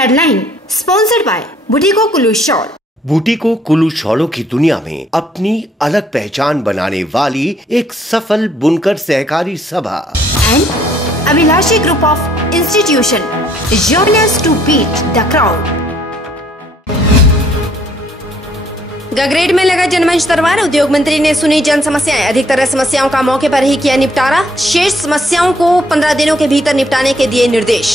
Headline sponsored by Bhuttico Kullu shawl. Bhuttico Kullu शॉलों की दुनिया में अपनी अलग पहचान बनाने वाली एक सफल बुनकर सहकारी सभा and Abhilashi group of institution journalists to beat the crowd। Gagret में लगा जनमंच दरबार। उद्योग मंत्री ने सुनी जन समस्याएं, अधिकतर समस्याओं का मौके पर ही किया निपटारा। शेष समस्याओं को 15 दिनों के भीतर निपटाने के दिए निर्देश।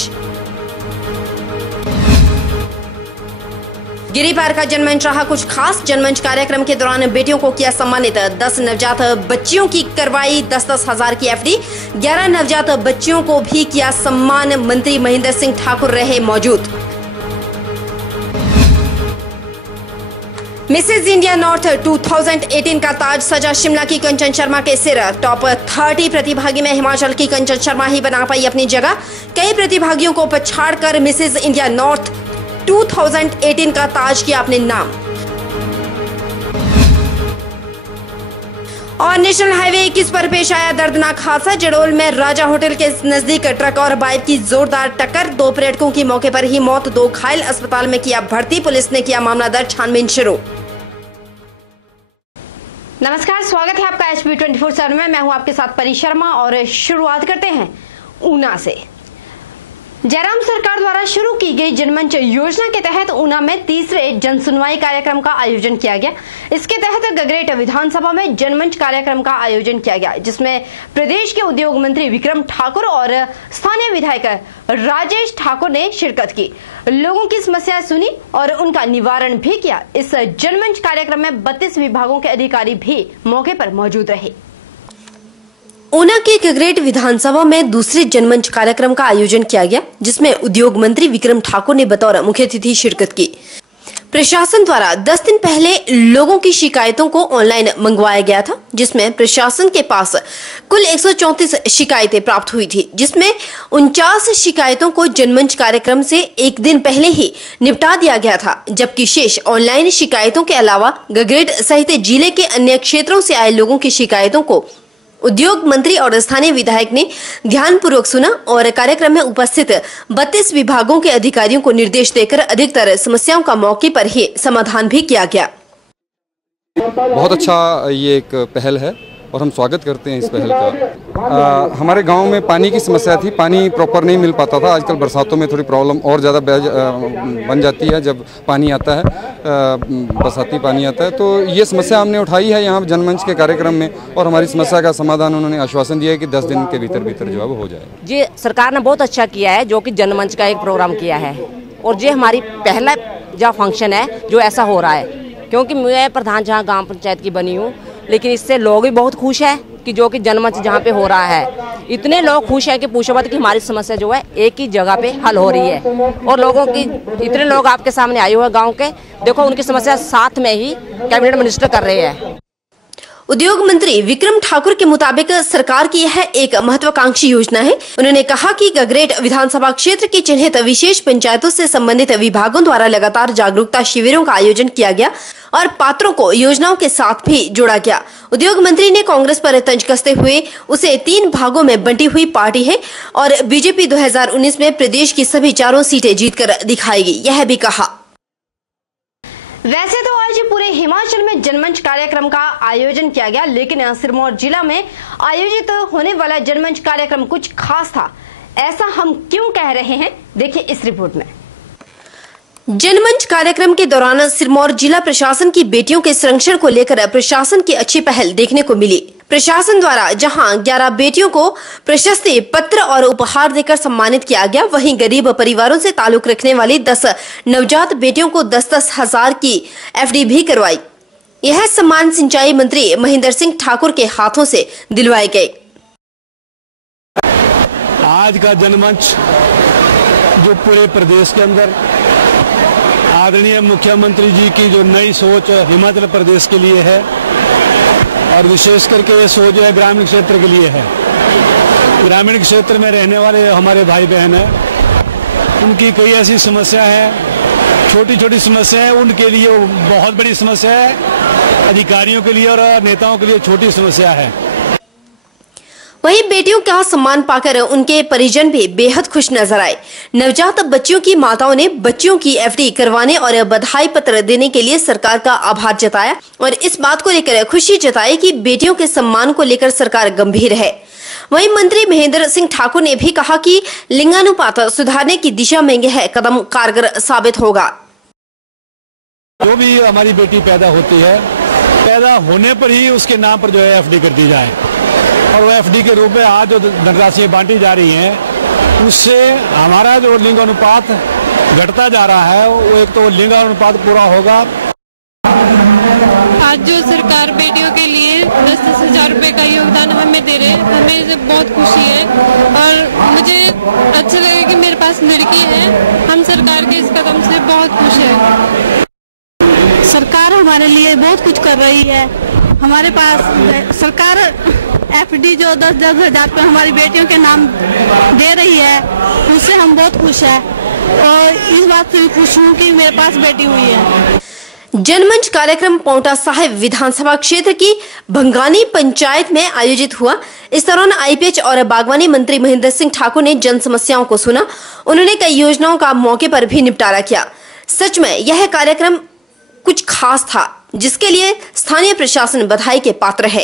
गिरिपार का जनमंच रहा कुछ खास। जनमंच कार्यक्रम के दौरान बेटियों को किया सम्मानित। 10 नवजात बच्चियों की करवाई 10-10 हजार की एफडी। 11 नवजात बच्चियों को भी किया सम्मान। मंत्री महेंद्र सिंह ठाकुर रहे मौजूद। मिसेज इंडिया नॉर्थ 2018 का ताज सजा शिमला की कंचन शर्मा के सिर। टॉप 30 प्रतिभागी में हिमाचल की कंचन शर्मा ही बना पाई अपनी जगह। कई प्रतिभागियों को पछाड़कर मिसेज इंडिया नॉर्थ 2018 का ताज किया अपने नाम। और नेशनल हाईवे 21 पर पेश आया दर्दनाक हादसा। जडोल में राजा होटल के नजदीक ट्रक और बाइक की जोरदार टक्कर। 2 पर्यटकों की मौके पर ही मौत, 2 घायल, अस्पताल में किया भर्ती। पुलिस ने किया मामला दर्ज, छानबीन शुरू। नमस्कार, स्वागत है आपका HP 24/7 में। मैं हूं आपके साथ परी शर्मा और शुरुआत करते हैं ऊना से। जयराम सरकार द्वारा शुरू की गई जनमंच योजना के तहत ऊना में तीसरे जन सुनवाई कार्यक्रम का आयोजन किया गया। इसके तहत गगरेट विधानसभा में जनमंच कार्यक्रम का आयोजन किया गया, जिसमें प्रदेश के उद्योग मंत्री विक्रम ठाकुर और स्थानीय विधायक राजेश ठाकुर ने शिरकत की। लोगों की समस्याएं सुनी और उनका निवारण भी किया। इस जनमंच कार्यक्रम में 32 विभागों के अधिकारी भी मौके पर मौजूद रहे। ऊना के गगरेट विधानसभा में दूसरे जनमंच कार्यक्रम का आयोजन किया गया, जिसमें उद्योग मंत्री विक्रम ठाकुर ने बतौर मुख्य अतिथि शिरकत की। प्रशासन द्वारा 10 दिन पहले लोगों की शिकायतों को ऑनलाइन मंगवाया गया था, जिसमें प्रशासन के पास कुल 134 शिकायतें प्राप्त हुई थी, जिसमें 49 शिकायतों को जनमंच कार्यक्रम से एक दिन पहले ही निपटा दिया गया था, जबकि शेष ऑनलाइन शिकायतों के अलावा गगरेट सहित जिले के अन्य क्षेत्रों से आए लोगों की शिकायतों को उद्योग मंत्री और स्थानीय विधायक ने ध्यानपूर्वक सुना और कार्यक्रम में उपस्थित 32 विभागों के अधिकारियों को निर्देश देकर अधिकतर समस्याओं का मौके पर ही समाधान भी किया गया। बहुत अच्छा ये एक पहल है और हम स्वागत करते हैं इस पहल का। हमारे गांव में पानी की समस्या थी, पानी प्रॉपर नहीं मिल पाता था। आजकल बरसातों में थोड़ी प्रॉब्लम और ज़्यादा बन जाती है जब पानी आता है, बरसाती पानी आता है। तो ये समस्या हमने उठाई है यहाँ जनमंच के कार्यक्रम में और हमारी समस्या का समाधान उन्होंने आश्वासन दिया है कि 10 दिन के भीतर जो है वो हो जाए। जी, सरकार ने बहुत अच्छा किया है जो कि जनमंच का एक प्रोग्राम किया है और ये हमारी पहला जो फंक्शन है जो ऐसा हो रहा है, क्योंकि मैं प्रधान जहाँ ग्राम पंचायत की बनी हूँ, लेकिन इससे लोग भी बहुत खुश हैं कि जो कि जनमंच जहाँ पे हो रहा है, इतने लोग खुश हैं कि पूछो मत कि हमारी समस्या जो है एक ही जगह पे हल हो रही है। और लोगों की इतने लोग आपके सामने आए हुए हैं गांव के, देखो उनकी समस्या साथ में ही कैबिनेट मिनिस्टर कर रहे हैं। उद्योग मंत्री विक्रम ठाकुर के मुताबिक सरकार की यह एक महत्वाकांक्षी योजना है। उन्होंने कहा कि गगरेट विधानसभा क्षेत्र की चिन्हित विशेष पंचायतों से संबंधित विभागों द्वारा लगातार जागरूकता शिविरों का आयोजन किया गया और पात्रों को योजनाओं के साथ भी जोड़ा गया। उद्योग मंत्री ने कांग्रेस पर तंज कसते हुए उसे 3 भागों में बंटी हुई पार्टी है और बीजेपी 2019 में प्रदेश की सभी 4 सीटें जीतकर दिखाएगी, यह भी कहा। वैसे तो आज पूरे हिमाचल में जनमंच कार्यक्रम का आयोजन किया गया, लेकिन सिरमौर जिला में आयोजित होने वाला जनमंच कार्यक्रम कुछ खास था। ऐसा हम क्यों कह रहे हैं, देखिए इस रिपोर्ट में। जनमंच कार्यक्रम के दौरान सिरमौर जिला प्रशासन की बेटियों के संरक्षण को लेकर प्रशासन की अच्छी पहल देखने को मिली। प्रशासन द्वारा जहां 11 बेटियों को प्रशस्ति पत्र और उपहार देकर सम्मानित किया गया, वहीं गरीब परिवारों से ताल्लुक रखने वाली 10 नवजात बेटियों को 10-10 हजार की एफडी भी करवाई। यह सम्मान सिंचाई मंत्री महेंद्र सिंह ठाकुर के हाथों से दिलवाए गए। आज का जनमंच जो पूरे प्रदेश के अंदर आदरणीय मुख्यमंत्री जी की जो नई सोच हिमाचल प्रदेश के लिए है और विशेष करके ये सोच जो है ग्रामीण क्षेत्र के लिए है। ग्रामीण क्षेत्र में रहने वाले हमारे भाई बहन हैं, उनकी कई ऐसी समस्या है, छोटी छोटी समस्या है, उनके लिए बहुत बड़ी समस्या है, अधिकारियों के लिए और नेताओं के लिए छोटी समस्या है। वहीं बेटियों का सम्मान पाकर उनके परिजन भी बेहद खुश नजर आए। नवजात बच्चियों की माताओं ने बच्चियों की एफडी करवाने और बधाई पत्र देने के लिए सरकार का आभार जताया और इस बात को लेकर खुशी जताई कि बेटियों के सम्मान को लेकर सरकार गंभीर है। वहीं मंत्री महेंद्र सिंह ठाकुर ने भी कहा कि लिंगानुपात सुधारने की दिशा में यह कदम कारगर साबित होगा। जो भी हमारी बेटी पैदा होती है, पैदा होने पर ही उसके नाम पर जो है एफडी कर दी जाए और वो एफडी के रूप में आज जो धनराशि बांटी जा रही है उससे हमारा जो लिंगानुपात घटता जा रहा है वो एक तो लिंगानुपात पूरा होगा। आज जो सरकार बेटियों के लिए 10,000 रुपए का योगदान हमें दे रहे हैं, हमें इससे बहुत खुशी है और मुझे अच्छा लगे कि मेरे पास लड़की है। हम सरकार के इस कदम से बहुत खुश हैं। सरकार हमारे लिए बहुत कुछ कर रही है। हमारे पास सरकार एफडी जो 10,000 रुपये हमारी बेटियों के नाम दे रही है उससे हम बहुत खुश हैं और इस बात से खुश हूँ कि मेरे पास बेटी हुई है। जनमंच कार्यक्रम पांवटा साहिब विधानसभा क्षेत्र की भंगानी पंचायत में आयोजित हुआ। इस दौरान आईपीएच और बागवानी मंत्री महेंद्र सिंह ठाकुर ने जन समस्याओं को सुना। उन्होंने कई योजनाओं का मौके पर भी निपटारा किया। सच में यह कार्यक्रम कुछ खास था जिसके लिए स्थानीय प्रशासन बधाई के पात्र है।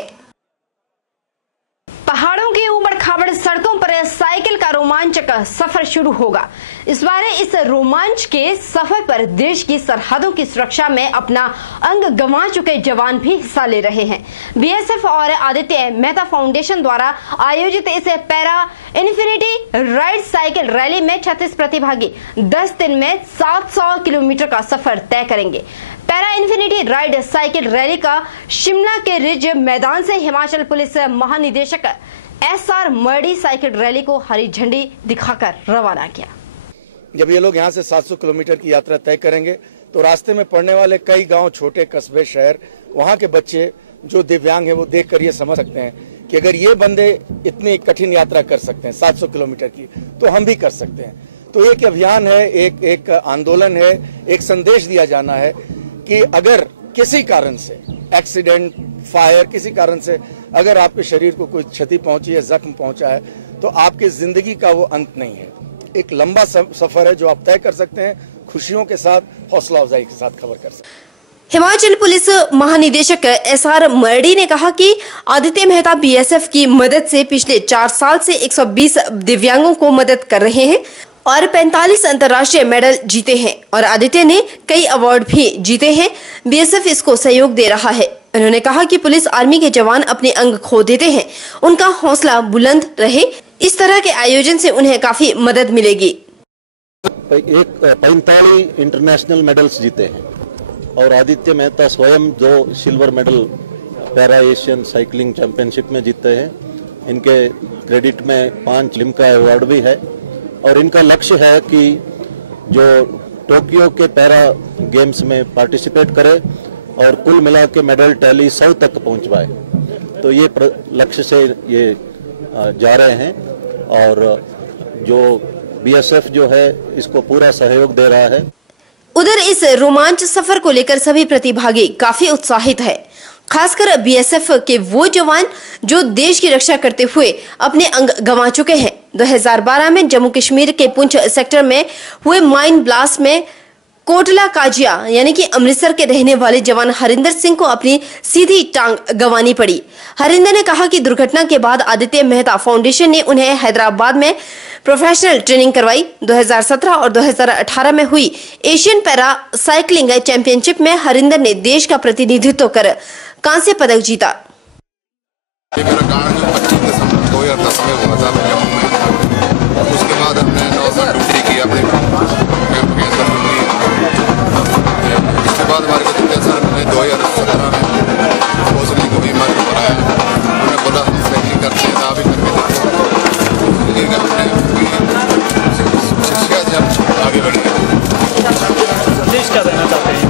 पहाड़ों की उबड़-खाबड़ सड़कों पर साइकिल का रोमांचक सफर शुरू होगा। इस बार इस रोमांच के सफर पर देश की सरहदों की सुरक्षा में अपना अंग गंवा चुके जवान भी हिस्सा ले रहे हैं। बीएसएफ और आदित्य मेहता फाउंडेशन द्वारा आयोजित इस para infinity ride cycle rally में 36 प्रतिभागी 10 दिन में 700 किलोमीटर का सफर तय करेंगे। Para infinity ride cycle rally का शिमला के रिज मैदान से हिमाचल पुलिस महानिदेशक एसआर मर्डी साइकिल रैली को हरी झंडी दिखाकर रवाना किया। जब ये लोग यहाँ से 700 किलोमीटर की यात्रा तय करेंगे तो रास्ते में पड़ने वाले कई गांव, छोटे कस्बे, शहर, वहाँ के बच्चे जो दिव्यांग हैं वो देखकर ये समझ सकते हैं कि अगर ये बंदे इतनी कठिन यात्रा कर सकते हैं 700 किलोमीटर की तो हम भी कर सकते हैं। तो एक अभियान है, एक आंदोलन है, एक संदेश दिया जाना है कि अगर किसी कारण से एक्सीडेंट, फायर, किसी कारण से अगर आपके शरीर को कोई क्षति पहुंची है, जख्म पहुंचा है तो आपकी जिंदगी का वो अंत नहीं है। एक लंबा सफर है जो आप तय कर सकते हैं, खुशियों के साथ, हौसला अफजाई के साथ खबर कर सकते हैं। हिमाचल पुलिस महानिदेशक एसआर मर्डी ने कहा कि आदित्य मेहता बीएसएफ की मदद से पिछले 4 साल से 120 दिव्यांगों को मदद कर रहे हैं और 45 अंतर्राष्ट्रीय मेडल जीते हैं और आदित्य ने कई अवार्ड भी जीते हैं। बीएसएफ इसको सहयोग दे रहा है। उन्होंने कहा कि पुलिस आर्मी के जवान अपने अंग खो देते हैं, उनका हौसला बुलंद रहे। इस तरह के आयोजन से उन्हें काफी मदद मिलेगी। 45 इंटरनेशनल मेडल्स जीते हैं और आदित्य मेहता स्वयं जो silver medal para Asian cycling championship में जीते हैं। इनके क्रेडिट में 5 लिम्का अवार्ड भी है और इनका लक्ष्य है कि जो टोक्यो के पैरा गेम्स में पार्टिसिपेट करे और कुल मिला के मेडल टैली 100 तक पहुंच पाए। तो ये लक्ष्य से ये जा रहे हैं और जो बीएसएफ जो है इसको पूरा सहयोग दे रहा है। उधर इस रोमांच सफर को लेकर सभी प्रतिभागी काफी उत्साहित है, खासकर बीएसएफ के वो जवान जो देश की रक्षा करते हुए अपने अंग गंवा चुके हैं। 2012 में जम्मू कश्मीर के पुंछ सेक्टर में हुए माइन ब्लास्ट में कोटला काजिया यानी कि अमृतसर के रहने वाले जवान हरिंदर सिंह को अपनी सीधी टांग गंवानी पड़ी। हरिंदर ने कहा कि दुर्घटना के बाद आदित्य मेहता फाउंडेशन ने उन्हें हैदराबाद में प्रोफेशनल ट्रेनिंग करवाई। 2017 और 2018 में हुई एशियन पैरा साइकिलिंग चैंपियनशिप में हरिंदर ने देश का प्रतिनिधित्व कर कांस्य पदक जीता। ये मेरा गाना जो 25 दिसंबर 2010 में हुआ था जम्मू में, उसके बाद हमने नॉर्मल ड्यूटी की अपने कैंप के अंदर। इसके बाद हमारे को सर ने 2017 में हौसले को बीमार कराया। उन्होंने बोला हम साइकिलिंग करते हैं, ना भी करके देखो। शिक्षा से हम आगे बढ़े। संदेश क्या देना चाहते हैं?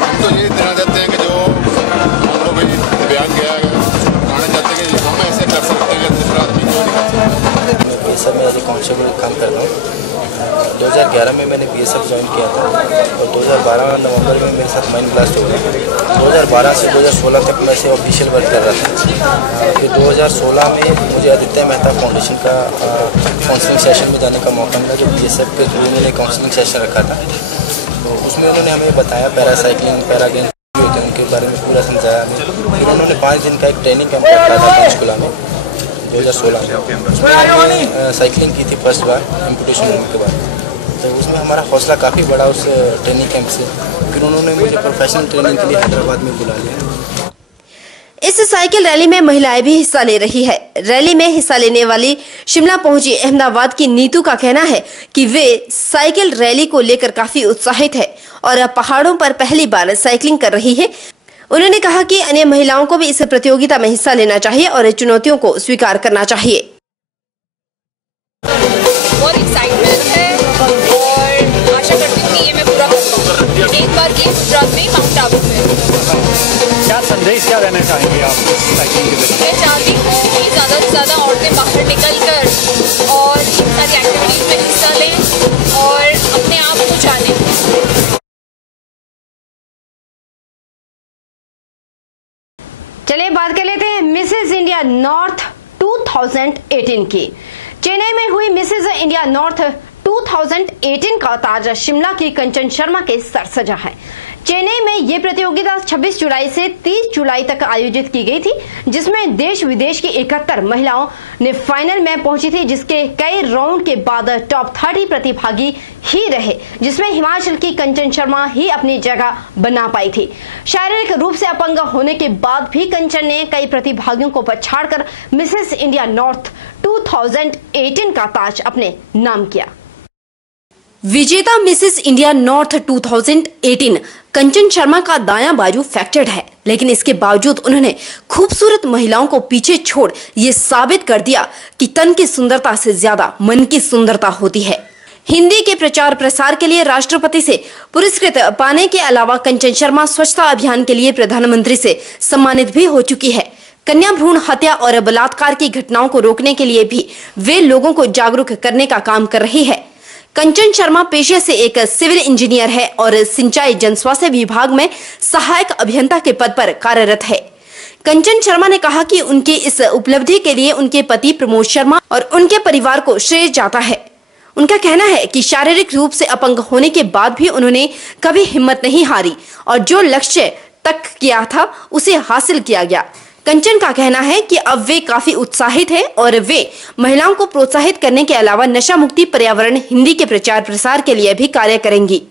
हम तो ये देना चाहते हैं कि जो हम लोग दिव्यांग गया है, कहना चाहते हैं कि हम ऐसे साथ ज्वाइन किया था और 2012 नवंबर में मेरे साथ माइंड ब्लास्ट हो गया। 2012 से 2016 तक मैं से ऑफिशियल वर्क कर रहा था। फिर 2016 में मुझे आदित्य मेहता फाउंडेशन का काउंसलिंग सेशन में जाने का मौका मिला, जो BSF के थ्रू मैंने काउंसलिंग सेशन रखा था। तो उसमें उन्होंने हमें बताया पैरासाइक्लिंग, पैरागेन होते हैं उनके बारे में पूरा समझाया हमें। फिर उन्होंने 5 दिन का एक ट्रेनिंग कैंप रखा था पंचकुला में 2016 में। उसमें साइकिलिंग की थी फर्स्ट बार एम्पुटेशन होने के बाद। तो उसमें हमारा हौसला काफ़ी बड़ा उस ट्रेनिंग कैंप से। फिर उन्होंने मुझे प्रोफेशनल ट्रेनिंग के लिए हैदराबाद में बुला लिया। इस साइकिल रैली में महिलाएं भी हिस्सा ले रही है। रैली में हिस्सा लेने वाली शिमला पहुंची अहमदाबाद की नीतू का कहना है कि वे साइकिल रैली को लेकर काफी उत्साहित है और पहाड़ों पर पहली बार साइकिलिंग कर रही है। उन्होंने कहा कि अन्य महिलाओं को भी इस प्रतियोगिता में हिस्सा लेना चाहिए और चुनौतियों को स्वीकार करना चाहिए। बहुत एक्साइटमेंट है और आशा करती हूँ कि ये मैं पूरा कर पाऊंगी। एक बार ये गुजरात में माउंट आबू में। क्या संदेश क्या देना चाहेंगे आप साइकिलिंग के लिए? मैं चाहती हूँ कि ज़्यादा से ज़्यादा औरतें बाहर निकल कर और इन सारी एक्टिविटीज़ में हिस्सा लें और अपने आप को जानें। चलिए बात कर लेते हैं मिसेस इंडिया नॉर्थ 2018 की। चेन्नई में हुई मिसेस इंडिया नॉर्थ 2018 का ताज शिमला की कंचन शर्मा के सर सजा है। चेन्नई में ये प्रतियोगिता 26 जुलाई से 30 जुलाई तक आयोजित की गई थी, जिसमें देश विदेश की 71 महिलाओं ने फाइनल में पहुंची थी, जिसके कई राउंड के बाद टॉप 30 प्रतिभागी ही रहे, जिसमें हिमाचल की कंचन शर्मा ही अपनी जगह बना पाई थी। शारीरिक रूप से अपंग होने के बाद भी कंचन ने कई प्रतिभागियों को पछाड़कर मिसेस इंडिया नॉर्थ 2018 का ताज अपने नाम किया। विजेता मिसेस इंडिया नॉर्थ 2018 कंचन शर्मा का दायां बाजू फ्रैक्चर्ड है, लेकिन इसके बावजूद उन्होंने खूबसूरत महिलाओं को पीछे छोड़ ये साबित कर दिया कि तन की सुंदरता से ज्यादा मन की सुंदरता होती है। हिंदी के प्रचार प्रसार के लिए राष्ट्रपति से पुरस्कृत पाने के अलावा कंचन शर्मा स्वच्छता अभियान के लिए प्रधानमंत्री से सम्मानित भी हो चुकी है। कन्या भ्रूण हत्या और बलात्कार की घटनाओं को रोकने के लिए भी वे लोगों को जागरूक करने का काम कर रही है। कंचन शर्मा पेशे से एक सिविल इंजीनियर है और सिंचाई जनस्वास्थ्य विभाग में सहायक अभियंता के पद पर कार्यरत है। कंचन शर्मा ने कहा कि उनकी इस उपलब्धि के लिए उनके पति प्रमोद शर्मा और उनके परिवार को श्रेय जाता है। उनका कहना है कि शारीरिक रूप से अपंग होने के बाद भी उन्होंने कभी हिम्मत नहीं हारी और जो लक्ष्य तक किया था उसे हासिल किया गया। कंचन का कहना है कि अब वे काफी उत्साहित हैं और वे महिलाओं को प्रोत्साहित करने के अलावा नशा मुक्ति, पर्यावरण, हिंदी के प्रचार प्रसार के लिए भी कार्य करेंगी।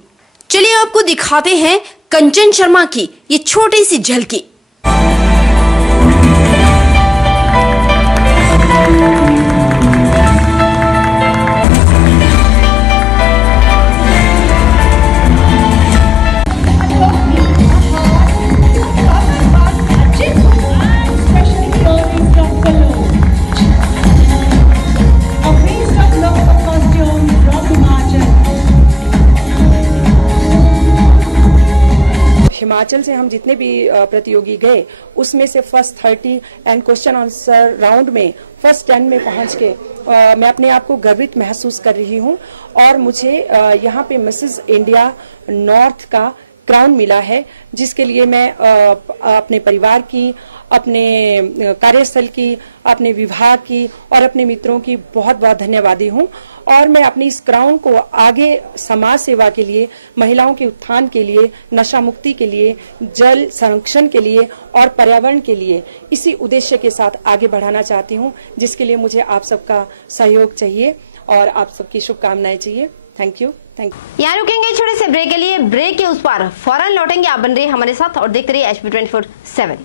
चलिए आपको दिखाते हैं कंचन शर्मा की ये छोटी सी झलकी। हिमाचल से हम जितने भी प्रतियोगी गए उसमें से first 30 and question answer round में फर्स्ट 10 में पहुंच के मैं अपने आप को गर्वित महसूस कर रही हूं और मुझे यहाँ पे मिसेस इंडिया नॉर्थ का क्राउन मिला है, जिसके लिए मैं अपने परिवार की, अपने कार्यस्थल की, अपने विभाग की और अपने मित्रों की बहुत बहुत धन्यवादी हूं। और मैं अपनी इस क्राउन को आगे समाज सेवा के लिए, महिलाओं के उत्थान के लिए, नशा मुक्ति के लिए, जल संरक्षण के लिए और पर्यावरण के लिए इसी उद्देश्य के साथ आगे बढ़ाना चाहती हूं, जिसके लिए मुझे आप सबका सहयोग चाहिए और आप सबकी शुभकामनाएं चाहिए। Thank you. यहाँ रुकेंगे छोटे से ब्रेक के लिए। ब्रेक के उस पार फौरन लौटेंगे। आप बन रही हमारे साथ और देखते रहिए HP 24/7।